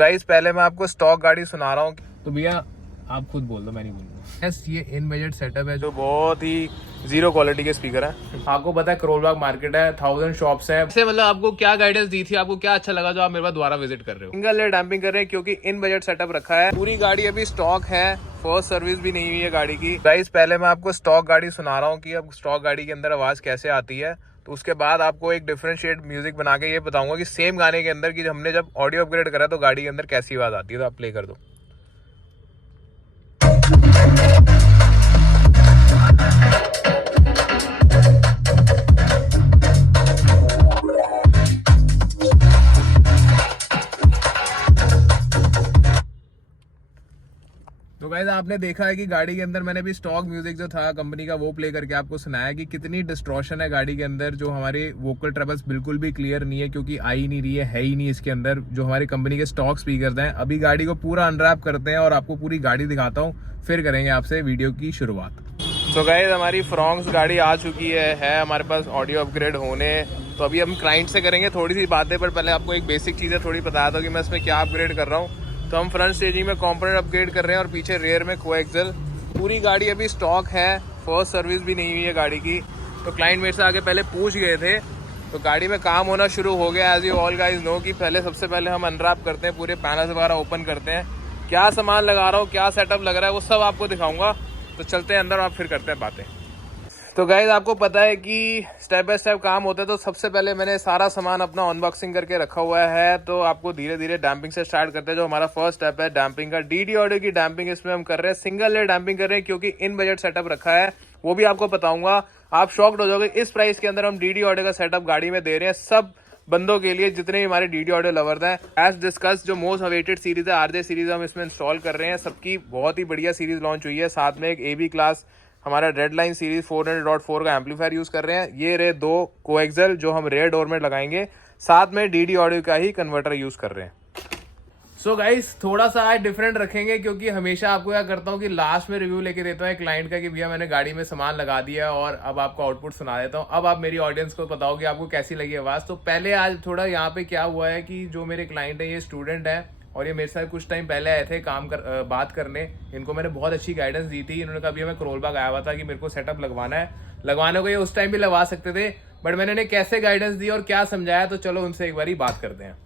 Guys पहले मैं आपको स्टॉक गाड़ी सुना रहा हूँ। तो भैया आप खुद बोल दो, मैं नहीं बोलूंगा। यस, ये इन बजट सेटअप है जो बहुत ही जीरो क्वालिटी के स्पीकर है। आपको पता है करोल बाग मार्केट है, 1000 शॉप्स है। इससे मतलब आपको क्या गाइडेंस दी थी, आपको क्या अच्छा लगा जो आप मेरे पास दोबारा विजिट कर रहे हो? सिंगल लेयर डैम्पिंग कर रहे हैं क्योंकि इन बजट सेटअप रखा है। पूरी गाड़ी अभी स्टॉक है, फर्स्ट सर्विस भी नहीं हुई है गाड़ी की। गाइस पहले मैं आपको स्टॉक गाड़ी सुना रहा हूँ कि अब स्टॉक गाड़ी के अंदर आवाज कैसे आती है, तो उसके बाद आपको एक डिफरेंशिएट म्यूजिक बना के ये बताऊंगा कि सेम गाने के अंदर कि हमने जब ऑडियो अपग्रेड करा तो गाड़ी के अंदर कैसी आवाज आती है। तो आप प्ले कर दो। तो गाइस आपने देखा है कि गाड़ी के अंदर मैंने भी स्टॉक म्यूजिक जो था कंपनी का वो प्ले करके आपको सुनाया कि कितनी डिस्ट्रॉशन है गाड़ी के अंदर। जो हमारे वोकल ट्रबल्स बिल्कुल भी क्लियर नहीं है क्योंकि आ ही नहीं रही है ही नहीं इसके अंदर। जो हमारी कंपनी के स्टॉक स्पीकर्स हैं, अभी गाड़ी को पूरा अनरैप करते हैं और आपको पूरी गाड़ी दिखाता हूँ, फिर करेंगे आपसे वीडियो की शुरुआत। तो गाइस हमारी फ्रॉन्क्स गाड़ी आ चुकी है हमारे पास ऑडियो अपग्रेड होने। तो अभी हम क्लाइंट से करेंगे थोड़ी सी बातें, पर पहले आपको एक बेसिक चीज़ें थोड़ी बताया था कि मैं इसमें क्या अपग्रेड कर रहा हूँ। तो हम फ्रंट स्टेजिंग में कंपोनेंट अपग्रेड कर रहे हैं और पीछे रेयर में कोएक्सियल। पूरी गाड़ी अभी स्टॉक है, फर्स्ट सर्विस भी नहीं हुई है गाड़ी की। तो क्लाइंट मेरे से आगे पहले पूछ गए थे, तो गाड़ी में काम होना शुरू हो गया। As you all guys know कि पहले सबसे पहले हम अनरैप करते हैं, पूरे पैनल्स वगैरह ओपन करते हैं। क्या सामान लगा रहा हूँ, क्या सेटअप लग रहा है, वो सब आपको दिखाऊंगा। तो चलते हैं अंदर और फिर करते हैं बातें। तो गाइज आपको पता है कि स्टेप बाय स्टेप काम होता है, तो सबसे पहले मैंने सारा सामान अपना अनबॉक्सिंग करके रखा हुआ है। तो आपको धीरे धीरे डैम्पिंग से स्टार्ट करते हैं। जो हमारा फर्स्ट स्टेप है डैम्पिंग का, डीडी ऑडियो की डैम्पिंग इसमें हम कर रहे हैं। सिंगल लेयर डैम्पिंग कर रहे हैं क्योंकि इन बजट सेटअप रखा है, वो भी आपको बताऊंगा। आप शॉक्ड हो जाओगे, इस प्राइस के अंदर हम डीडी ऑडियो का सेटअप गाड़ी में दे रहे हैं सब बंदों के लिए जितने भी हमारे डीडी ऑडियो लवर्स हैं। एज डिस्कस जो मोस्ट अवेटेड सीरीज है आरजे सीरीज हम इसमें इंस्टॉल कर रहे हैं। सबकी बहुत ही बढ़िया सीरीज लॉन्च हुई है। साथ में एक एबी क्लास हमारा रेड लाइन सीरीज 400.4 का एम्पलीफायर यूज कर रहे हैं। ये रहे दो कोएक्सियल जो हम रेयर डोर में लगाएंगे, साथ में डीडी ऑडियो का ही कन्वर्टर यूज कर रहे हैं। सो गाइस थोड़ा सा आज डिफरेंट रखेंगे क्योंकि हमेशा आपको क्या करता हूँ कि लास्ट में रिव्यू लेके देता हूँ क्लाइंट का कि भैया मैंने गाड़ी में सामान लगा दिया और अब आपको आउटपुट सुना देता हूँ। अब आप मेरी ऑडियंस को बताओ कि आपको कैसी लगी आवाज। तो पहले आज थोड़ा यहाँ पे क्या हुआ है कि जो मेरे क्लाइंट है ये स्टूडेंट है और ये मेरे साथ कुछ टाइम पहले आए थे बात करने। इनको मैंने बहुत अच्छी गाइडेंस दी थी। इन्होंने कहा भैया मैं करोल बाग आया हुआ था कि मेरे को सेटअप लगवाना है। लगवाने को ये उस टाइम भी लगवा सकते थे, बट मैंने इन्हें कैसे गाइडेंस दी और क्या समझाया, तो चलो उनसे एक बार बात करते हैं।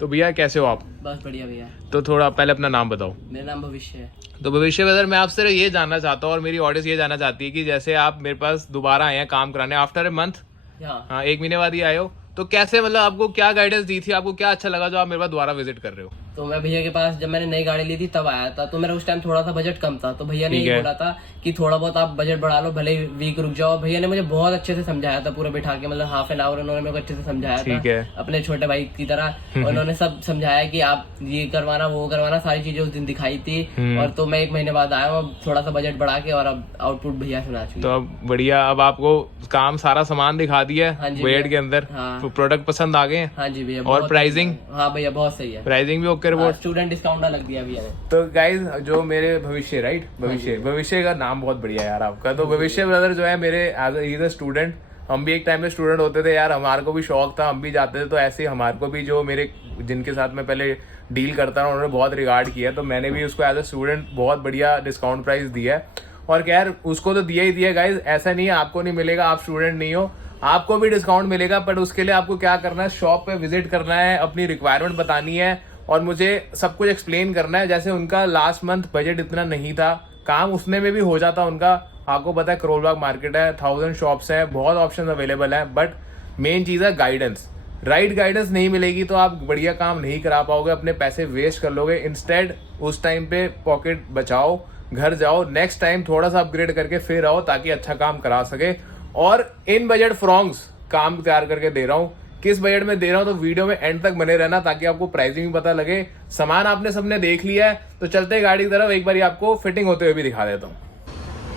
तो भैया कैसे हो आप? बस बढ़िया भैया। तो थोड़ा पहले अपना नाम बताओ। मेरा नाम भविष्य है। तो भविष्य ब्रदर, मैं आपसे ये जानना चाहता हूँ और मेरी ऑडियंस ये जानना चाहती है कि जैसे आप मेरे पास दोबारा आए हैं काम कराने आफ्टर ए मंथ, हाँ 1 महीने बाद ही आए हो, तो कैसे मतलब आपको क्या गाइडेंस दी थी, आपको क्या अच्छा लगा जो आप मेरे पास दोबारा विजिट कर रहे हो? तो मैं भैया के पास जब मैंने नई गाड़ी ली थी तब आया था। तो मेरा उस टाइम थोड़ा सा बजट कम था, तो भैया ने ये बोला था कि थोड़ा बहुत आप बजट बढ़ा लो, भले वीक रुक जाओ। भैया ने मुझे बहुत अच्छे से समझाया था, पूरा बिठा के, मतलब हाफ एन आवर उन्होंने मेरे को अच्छे से समझाया था अपने छोटे भाई की तरह। उन्होंने सब समझाया कि आप ये करवाना वो करवाना, सारी चीजें उस दिन दिखाई थी। और तो मैं 1 महीने बाद आया हूँ थोड़ा सा बजट बढ़ा के, और अब आउटपुट भैया सुना चुके। तो अब बढ़िया, अब आपको काम सारा सामान दिखा दिया वेट के अंदर। तो प्रोडक्ट पसंद आ गए? हाँ जी भैया। और प्राइसिंग? हाँ भैया बहुत सही है, प्राइसिंग भी ओके रिपोर्ट, स्टूडेंट डिस्काउंट लग दिया भैया ने। तो गाइज जो मेरे भविष्य राइट, भविष्य का नाम बहुत बढ़िया यार आपका। तो भविष्य ब्रदर जो है मेरे एज ए स्टूडेंट, हम भी एक टाइम में स्टूडेंट होते थे यार, हमारे को भी शौक था, हम भी जाते थे। तो ऐसे हमारे को भी जो मेरे जिनके साथ मैं पहले डील करता रहा उन्होंने बहुत रिगार्ड किया, तो मैंने भी उसको एज ए स्टूडेंट बहुत बढ़िया डिस्काउंट प्राइस दिया है। और खैर उसको तो दिया ही दिया गाइज, ऐसा नहीं है आपको नहीं मिलेगा, आप स्टूडेंट नहीं हो, आपको भी डिस्काउंट मिलेगा। बट उसके लिए आपको क्या करना है, शॉप पे विजिट करना है, अपनी रिक्वायरमेंट बतानी है और मुझे सब कुछ एक्सप्लेन करना है। जैसे उनका लास्ट मंथ बजट इतना नहीं था, काम उसने में भी हो जाता उनका। आपको पता है करोल बाग मार्केट है, 1000 शॉप्स है, बहुत ऑप्शन अवेलेबल है, बट मेन चीज है गाइडेंस। राइट गाइडेंस नहीं मिलेगी तो आप बढ़िया काम नहीं करा पाओगे, अपने पैसे वेस्ट कर लोगे। इंस्टेड उस टाइम पे पॉकेट बचाओ, घर जाओ, नेक्स्ट टाइम थोड़ा सा अपग्रेड करके फिर आओ ताकि अच्छा काम करा सके। और इन बजट फ्रॉन्क्स काम तैयार करके दे रहा हूँ, किस बजट में दे रहा हूँ, तो वीडियो में एंड तक बने रहना ताकि आपको प्राइसिंग भी पता लगे। सामान आपने सबने देख लिया है, तो चलते हैं गाड़ी की तरफ, एक बार आपको फिटिंग होते हुए भी दिखा देता हूँ।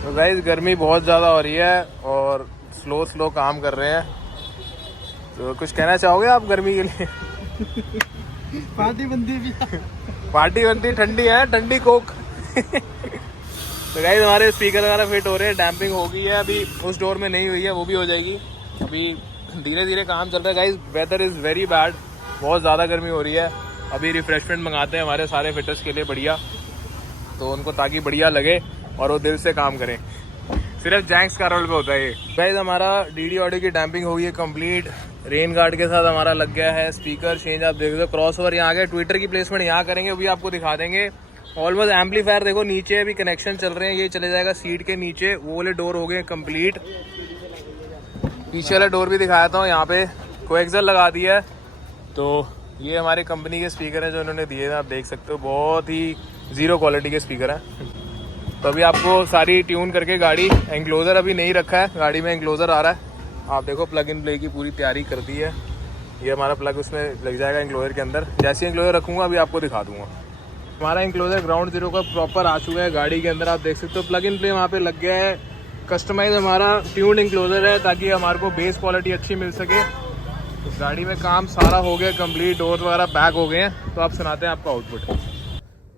तो गाइस गर्मी बहुत ज्यादा हो रही है और स्लो काम कर रहे हैं, तो कुछ कहना चाहोगे आप गर्मी के लिए? पार्टी बनती ठंडी है, ठंडी कोक। तो गाइस हमारे स्पीकर वगैरह फिट हो रहे हैं, डैम्पिंग हो गई है, अभी उस डोर में नहीं हुई है, वो भी हो जाएगी। अभी धीरे धीरे काम चल रहा है guys. Weather is very bad, बहुत ज़्यादा गर्मी हो रही है। अभी रिफ्रेशमेंट मंगाते हैं हमारे सारे फिटर्स के लिए बढ़िया, तो उनको ताकि बढ़िया लगे और वो दिल से काम करें। सिर्फ जैंक्स का रोल पे होता है ये। गाइस हमारा डीडी ऑडियो की डैम्पिंग हो गई है कंप्लीट, रेन गार्ड के साथ हमारा लग गया है, स्पीकर चेंज आप देख दो, क्रॉस ओवर यहाँ गए, ट्विटर की प्लेसमेंट यहाँ करेंगे, वो भी आपको दिखा देंगे। ऑलमोस्ट एम्पलीफायर देखो नीचे अभी कनेक्शन चल रहे हैं, ये चले जाएगा सीट के नीचे, वो वाले डोर हो गए कंप्लीट। पीछे वाला डोर भी दिखाया था, यहाँ पे कोएक्सल लगा दिया है। तो ये हमारी कंपनी के स्पीकर हैं जो इन्होंने दिए हैं, आप देख सकते हो बहुत ही जीरो क्वालिटी के स्पीकर हैं। तो अभी आपको सारी ट्यून करके गाड़ी, एंक्लोजर अभी नहीं रखा है, गाड़ी में एंक्लोजर आ रहा है, आप देखो प्लग इन प्ले की पूरी तैयारी कर दी है। ये हमारा प्लग उसमें लग जाएगा एंक्लोजर के अंदर, जैसे एंक्लोजर रखूँगा अभी आपको दिखा दूँगा। हमारा एंक्लोजर ग्राउंड जीरो का प्रॉपर आ चुका है गाड़ी के अंदर, आप देख सकते हो प्लग इन प्ले वहाँ पे लग गया है। कस्टमाइज हमारा ट्यून्ड एंक्लोजर है ताकि हमारे को बेस क्वालिटी अच्छी मिल सके। तो गाड़ी में काम सारा हो गया कंप्लीट, डोर वगैरह पैक हो गए हैं। तो आप सुनाते हैं आपका आउटपुट।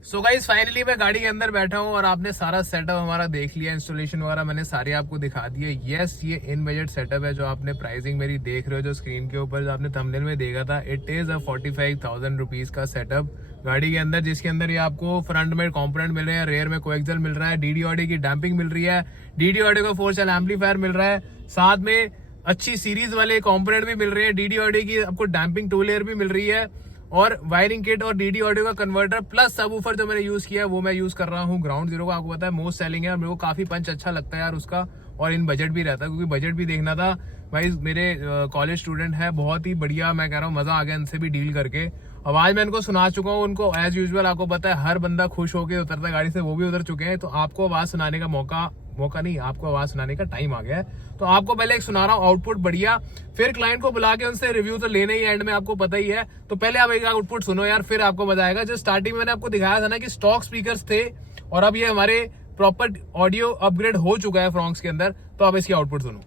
सो गाइस फाइनली मैं गाड़ी के अंदर बैठा हूँ और आपने सारा सेटअप हमारा देख लिया, इंस्टॉलेशन वगैरह मैंने सारे आपको दिखा दिए। यस ये इन बजट सेटअप है, जो आपने प्राइसिंग मेरी देख रहे हो जो स्क्रीन के ऊपर, जो आपने थंबनेल में देखा था, इट इज अ 45,000 रुपीज का सेटअप गाड़ी के अंदर, जिसके अंदर ये आपको फ्रंट में कंपोनेंट मिल रहे हैं, रेयर में कोएक्सल मिल रहा है, डीडी ऑडियो की डैम्पिंग मिल रही है, डीडी ऑडियो का 4 चैनल एम्पलीफायर मिल रहा है, साथ में अच्छी सीरीज वाले कंपोनेंट भी मिल रहे हैं, डीडी ऑडियो की आपको डैम्पिंग टू लेयर भी मिल रही है, और वायरिंग किट और डीडी ऑडियो का कन्वर्टर प्लस सबवूफर जो मैंने यूज किया है वो मैं यूज कर रहा हूँ ग्राउंड जीरो का। आपको पता है मोस्ट सेलिंग है और मेरे को काफी पंच अच्छा लगता है यार उसका, और इन बजट भी रहता है, क्योंकि बजट भी देखना था भाई। मेरे कॉलेज स्टूडेंट है, बहुत ही बढ़िया, मैं कह रहा हूँ मजा आ गया इनसे भी डील करके। आवाज मैं इनको सुना चुका हूँ, उनको एज यूजुअल आपको पता है हर बंदा खुश होकर उतरता है गाड़ी से, वो भी उतर चुके हैं। तो आपको आवाज सुनाने का मौका नहीं, आपको आवाज सुनाने का टाइम आ गया है। तो आपको पहले एक सुना रहा हूँ आउटपुट बढ़िया, फिर क्लाइंट को बुला के उनसे रिव्यू तो लेने ही एंड में, आपको पता ही है। तो पहले आप एक आउटपुट सुनो यार, फिर आपको मजा आएगा। जो स्टार्टिंग में मैंने आपको दिखाया था ना कि स्टॉक स्पीकर्स थे और अब ये हमारे प्रॉपर ऑडियो अपग्रेड हो चुका है फ्रॉन्क्स के अंदर। तो आप इसकी आउटपुट सुनो।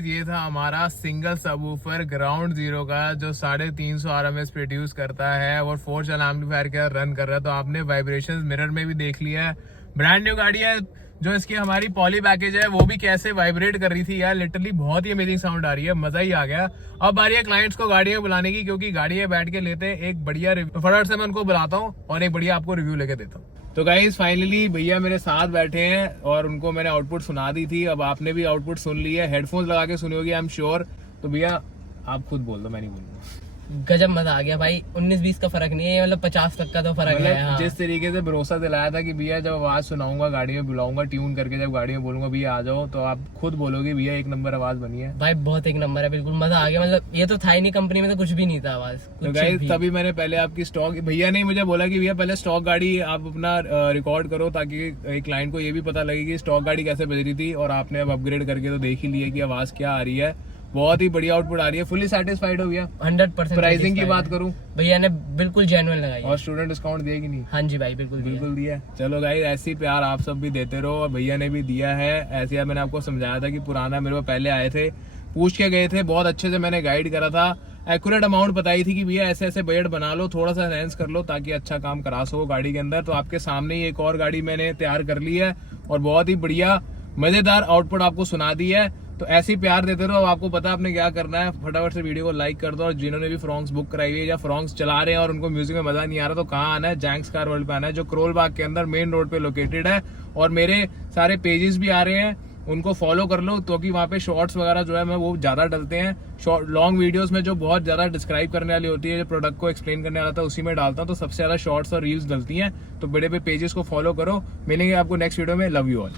ये था हमारा सिंगल सबवूफर ग्राउंड जीरो का, जो 350 RMS प्रोड्यूस करता है और 4 चैनल एम्पलीफायर के रन कर रहा है। तो आपने वाइब्रेशंस मिरर में भी देख लिया है। ब्रांड न्यू गाड़ी है, जो इसकी हमारी पॉली पैकेज है वो भी कैसे वाइब्रेट कर रही थी यार, लिटरली बहुत ही अमेजिंग साउंड आ रही है, मजा ही आ गया। अब बारी है क्लाइंट्स को गाड़ी में बुलाने की, क्योंकि गाड़ी में बैठ के लेते हैं एक बढ़िया रिव्यू। फटाफट से मैं उनको बुलाता हूँ और एक बढ़िया आपको रिव्यू लेके देता हूँ। तो गाइस फाइनली भैया मेरे साथ बैठे हैं और उनको मैंने आउटपुट सुना दी थी। अब आपने भी आउटपुट सुन लिया, हेडफोन्स लगा के सुनी होगी आई एम श्योर। तो भैया आप खुद बोल दो, मैं नहीं बोलूंगा। गजब मजा आ गया भाई, 19-20 का फर्क नहीं है, मतलब 50 तक का तो फर्क है। हाँ। जिस तरीके से भरोसा दिलाया था कि भैया जब आवाज सुनाऊंगा गाड़ी में बुलाऊंगा, ट्यून करके जब गाड़ी में बोलूंगा भैया आ जाओ, तो आप खुद बोलोगे भैया एक नंबर आवाज बनी है। भाई बहुत एक नंबर है, बिल्कुल मजा आ गया। मतलब ये तो था ही नहीं, कंपनी में तो कुछ भी नहीं था आवाज। तो गाइस तभी मैंने पहले आपकी स्टॉक, भैया ने मुझे बोला कि भैया पहले स्टॉक गाड़ी आप अपना रिकॉर्ड करो, ताकि एक क्लाइंट को ये भी पता लगे कि स्टॉक गाड़ी कैसे बज रही थी। और आपने अब अपग्रेड करके तो देख ही लिया कि आवाज क्या आ रही है, बहुत ही बढ़िया आउटपुट आ रही है। फुली सेटिस्फाइड हो गया 100%। प्राइसिंग की बात करूं, भैया ने बिल्कुल जेन्युइन लगाई। और स्टूडेंट डिस्काउंट दिया कि नहीं? हाँ जी भाई बिल्कुल दिया। चलो गाइस ऐसी प्यार आप सब भी देते रहो, और भैया ने भी दिया है ऐसे। मैंने आपको समझाया था कि पुराना मेरे को पहले आए थे, पूछ के गए थे, बहुत अच्छे से मैंने गाइड करा था, एक्यूरेट अमाउंट बताई थी कि भैया ऐसे ऐसे बजट बना लो, थोड़ा सा एनहेंस कर लो ताकि अच्छा काम करा सको गाड़ी के अंदर। तो आपके सामने ही एक और गाड़ी मैंने तैयार कर ली है और बहुत ही बढ़िया मजेदार आउटपुट आपको सुना दी है। तो ऐसे ही प्यार देते रहो। आपको पता है आपने क्या करना है, फटाफट से वीडियो को लाइक कर दो। और जिन्होंने भी फ्रॉन्क्स बुक कराई है या फ्रॉन्क्स चला रहे हैं और उनको म्यूजिक में मजा नहीं आ रहा, तो कहाँ आना है, जैंक्स कार वर्ल्ड पे आना है, जो करोल बाग के अंदर मेन रोड पे लोकेटेड है। और मेरे सारे पेजेस भी आ रहे हैं, उनको फॉलो कर लो, क्योंकि वहाँ पे शॉर्ट्स वगैरह जो है मैं वो ज्यादा डलते हैं। लॉन्ग वीडियोस में जो बहुत ज्यादा डिस्क्राइब करने वाली होती है, जो प्रोडक्ट को एक्सप्लेन करने वाला था, उसी में डालता हूँ। तो सबसे ज्यादा शॉर्ट्स और रील्स डलती हैं। तो बड़े बड़े पेजेस को फॉलो करो। मिलेंगे आपको नेक्स्ट वीडियो में। Love you all.